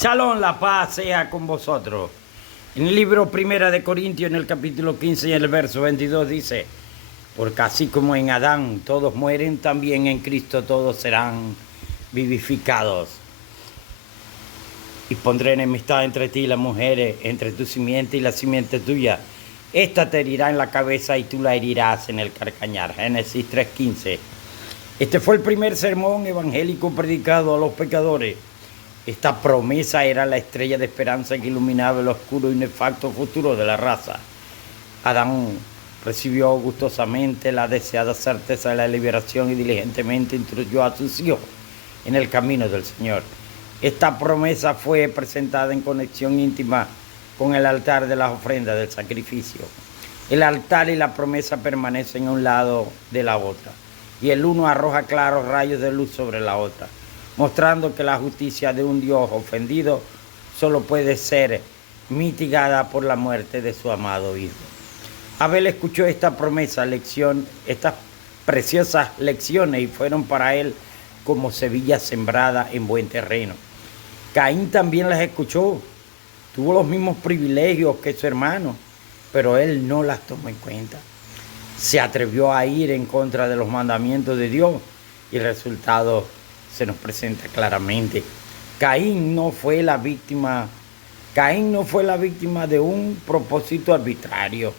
Shalom, la paz sea con vosotros. En el libro Primera de Corintios, en el capítulo 15 y en el verso 22 dice: porque así como en Adán todos mueren, también en Cristo todos serán vivificados. Y pondré enemistad entre ti y las mujeres, entre tu simiente y la simiente tuya. Esta te herirá en la cabeza y tú la herirás en el calcañar. Génesis 3:15. Este fue el primer sermón evangélico predicado a los pecadores. Esta promesa era la estrella de esperanza que iluminaba el oscuro y nefacto futuro de la raza. Adán recibió gustosamente la deseada certeza de la liberación y diligentemente instruyó a sus hijos en el camino del Señor. Esta promesa fue presentada en conexión íntima con el altar de las ofrendas del sacrificio. El altar y la promesa permanecen a un lado de la otra, y el uno arroja claros rayos de luz sobre la otra, mostrando que la justicia de un Dios ofendido solo puede ser mitigada por la muerte de su amado Hijo. Abel escuchó esta estas preciosas lecciones, y fueron para él como semilla sembrada en buen terreno. Caín también las escuchó, tuvo los mismos privilegios que su hermano, pero él no las tomó en cuenta. Se atrevió a ir en contra de los mandamientos de Dios y el resultado se nos presenta claramente. Caín no fue la víctima de un propósito arbitrario.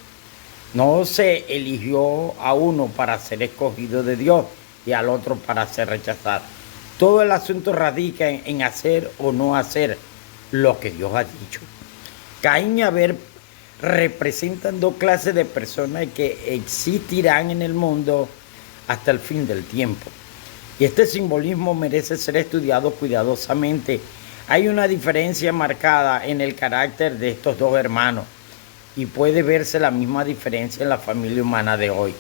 No se eligió a uno para ser escogido de Dios y al otro para ser rechazado. Todo el asunto radica en hacer o no hacer lo que Dios ha dicho. Caín y Abel representan dos clases de personas que existirán en el mundo hasta el fin del tiempo. Y este simbolismo merece ser estudiado cuidadosamente. Hay una diferencia marcada en el carácter de estos dos hermanos, y puede verse la misma diferencia en la familia humana de hoy.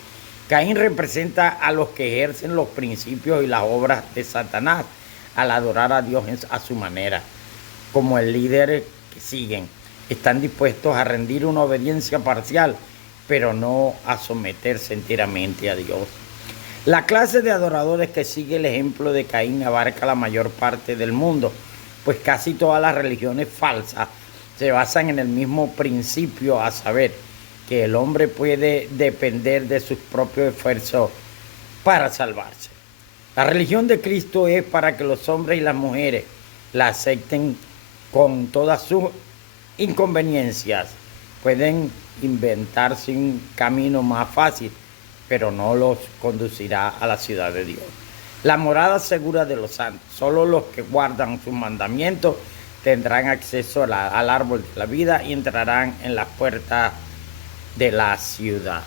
Caín representa a los que ejercen los principios y las obras de Satanás al adorar a Dios a su manera. Como el líder que siguen, están dispuestos a rendir una obediencia parcial, pero no a someterse enteramente a Dios. La clase de adoradores que sigue el ejemplo de Caín abarca la mayor parte del mundo, pues casi todas las religiones falsas se basan en el mismo principio, a saber, que el hombre puede depender de sus propios esfuerzos para salvarse. La religión de Cristo es para que los hombres y las mujeres la acepten con todas sus inconveniencias. Pueden inventarse un camino más fácil, pero no los conducirá a la ciudad de Dios. La morada segura de los santos. Solo los que guardan sus mandamientos tendrán acceso al árbol de la vida y entrarán en la puerta de la ciudad.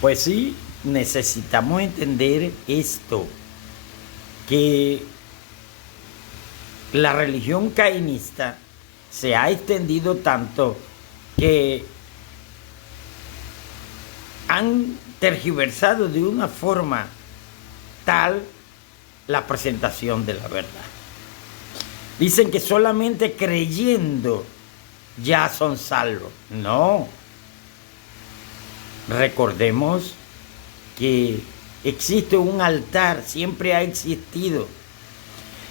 Pues sí, necesitamos entender esto, que la religión cainista se ha extendido tanto que han tergiversado de una forma tal la presentación de la verdad. Dicen que solamente creyendo ya son salvos. No. Recordemos que existe un altar, siempre ha existido.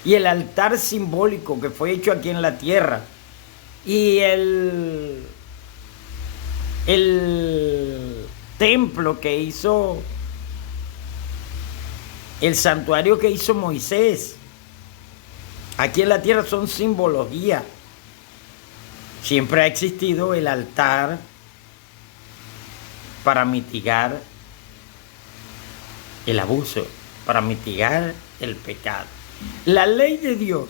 Y el altar simbólico que fue hecho aquí en la tierra, y el templo que hizo, el santuario que hizo Moisés aquí en la tierra, son simbología. Siempre ha existido el altar para mitigar el abuso, para mitigar el pecado. La ley de Dios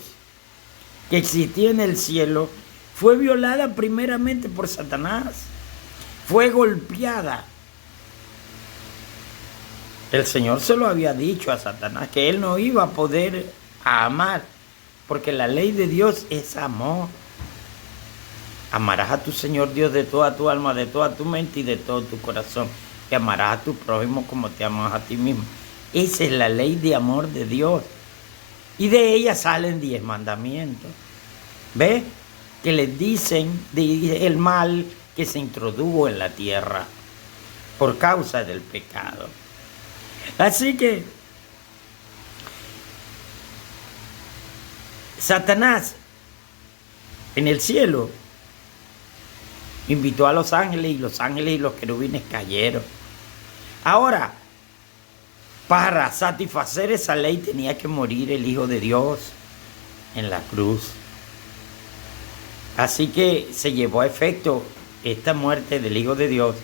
que existía en el cielo fue violada primeramente por Satanás, fue golpeada. El Señor se lo había dicho a Satanás, que él no iba a poder amar, porque la ley de Dios es amor. Amarás a tu Señor Dios de toda tu alma, de toda tu mente y de todo tu corazón. Y amarás a tu prójimo como te amas a ti mismo. Esa es la ley de amor de Dios. Y de ella salen 10 mandamientos. ¿Ves? Que les dicen el mal que se introdujo en la tierra por causa del pecado. Así que Satanás en el cielo invitó a los ángeles y los querubines cayeron. Ahora, para satisfacer esa ley tenía que morir el Hijo de Dios en la cruz. Así que se llevó a efecto esta muerte del Hijo de Dios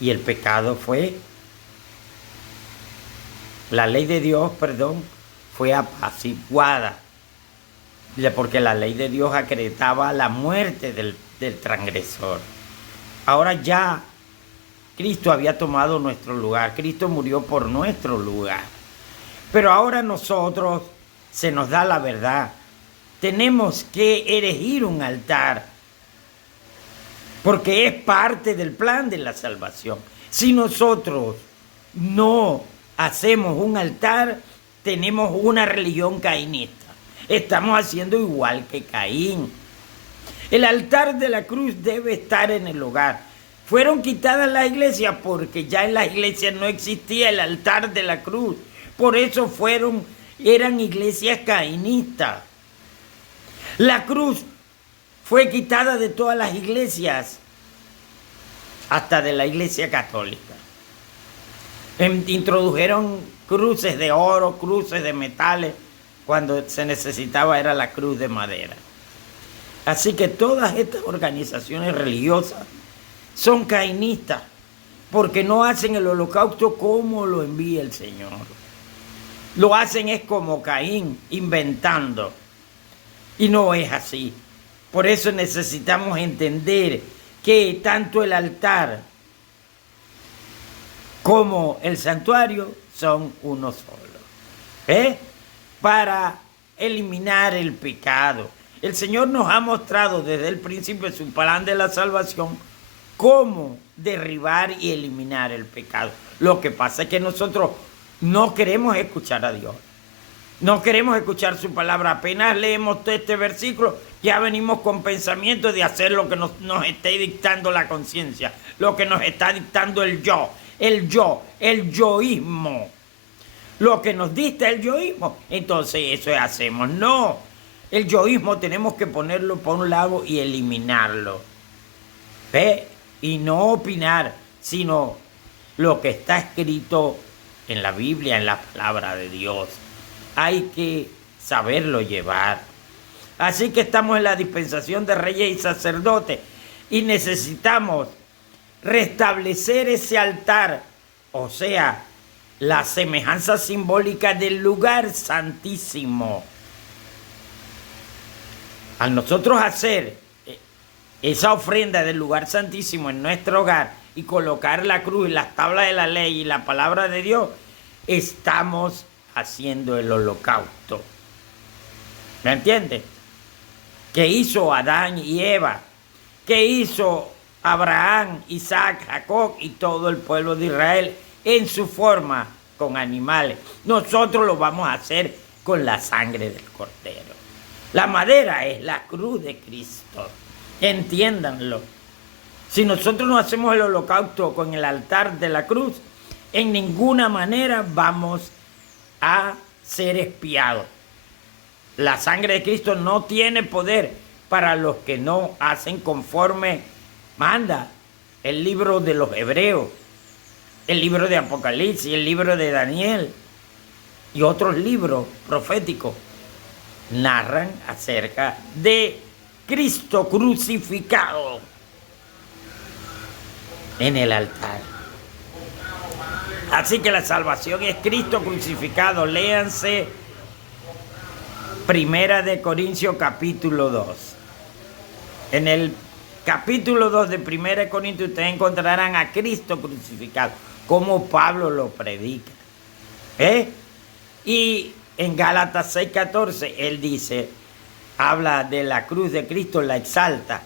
y el pecado fue, la ley de Dios, fue apaciguada, porque la ley de Dios acreditaba la muerte del transgresor. Ahora ya Cristo había tomado nuestro lugar, Cristo murió por nuestro lugar. Pero ahora nosotros se nos da la verdad. Tenemos que erigir un altar, porque es parte del plan de la salvación. Si nosotros no hacemos un altar, tenemos una religión cainista. Estamos haciendo igual que Caín. El altar de la cruz debe estar en el hogar. Fueron quitadas las iglesias porque ya en las iglesias no existía el altar de la cruz. Por eso eran iglesias caínistas. La cruz fue quitada de todas las iglesias, hasta de la iglesia católica. Introdujeron cruces de oro, cruces de metales, cuando se necesitaba era la cruz de madera. Así que todas estas organizaciones religiosas son caínistas, porque no hacen el holocausto como lo envía el Señor. Lo hacen es como Caín, inventando. Y no es así. Por eso necesitamos entender que tanto el altar como el santuario son uno solo. Para eliminar el pecado. El Señor nos ha mostrado desde el principio de su plan de la salvación cómo derribar y eliminar el pecado. Lo que pasa es que nosotros no queremos escuchar a Dios. No queremos escuchar su palabra. Apenas leemos todo este versículo, ya venimos con pensamientos de hacer lo que nos esté dictando la conciencia, lo que nos está dictando el yoísmo. Lo que nos dicta el yoísmo, entonces eso hacemos. No, el yoísmo tenemos que ponerlo por un lado y eliminarlo. Y no opinar, sino lo que está escrito en la Biblia, en la palabra de Dios. Hay que saberlo llevar. Así que estamos en la dispensación de reyes y sacerdotes y necesitamos restablecer ese altar, o sea, la semejanza simbólica del lugar santísimo. Al nosotros hacer esa ofrenda del lugar santísimo en nuestro hogar y colocar la cruz y las tablas de la ley y la palabra de Dios, estamos haciendo el holocausto. ¿Me entiendes? ¿Qué hizo Adán y Eva? ¿Qué hizo Abraham, Isaac, Jacob y todo el pueblo de Israel en su forma con animales? Nosotros lo vamos a hacer con la sangre del Cordero. La madera es la cruz de Cristo. Entiéndanlo. Si nosotros no hacemos el holocausto con el altar de la cruz, en ninguna manera vamos a ser espiados. La sangre de Cristo no tiene poder para los que no hacen conforme manda el libro de los Hebreos, el libro de Apocalipsis, el libro de Daniel y otros libros proféticos narran acerca de Cristo crucificado en el altar. Así que la salvación es Cristo crucificado. Léanse Primera de Corintios capítulo 2. En el capítulo 2 de Primera de Corintios ustedes encontrarán a Cristo crucificado, como Pablo lo predica. Y en Gálatas 6:14 él dice, habla de la cruz de Cristo, la exalta.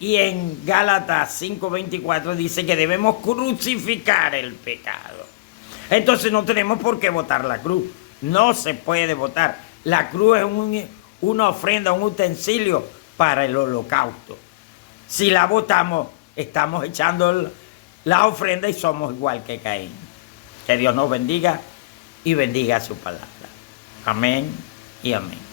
Y en Gálatas 5:24 dice que debemos crucificar el pecado. Entonces no tenemos por qué botar la cruz. No se puede botar. La cruz es una ofrenda, un utensilio para el holocausto. Si la botamos, estamos echando la ofrenda y somos igual que Caín. Que Dios nos bendiga y bendiga su palabra. Amén y amén.